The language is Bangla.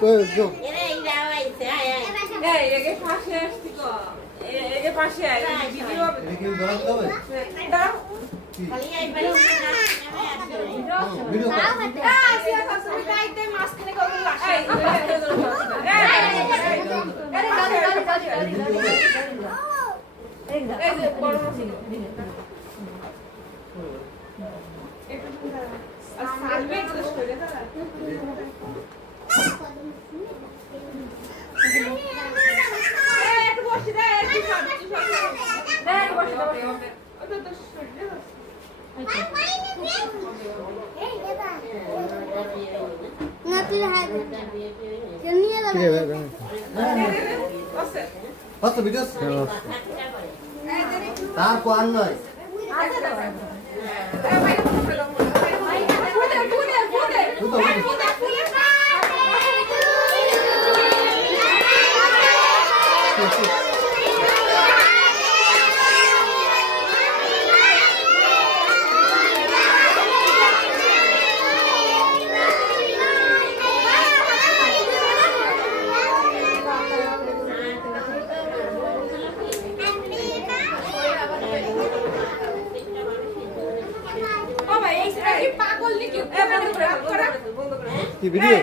কই গো এরে এই যাও আইছে আয় এই এগে পাশে আসছি তো এগে পাশে আয় ভিডিও দেখি ধরা যাবে দাও খালি আই বাইরে ভিডিও কর আসিয়া ফাসলি গাইতে মাঝখানে কত আসে এই যে বড় সালবে তো স্টোরি দাদা একটু বসে দে একটু দে বসে দে ওটা তো স্টোরি দে না তুই হাত নিয়ে ঠিক আছে আছে হচ্ছে ভিডিও তার কোন নয় তুই তো ও ভাই এই সেটা কি পাগল নাকি বন্ধ করে কি ভিডিও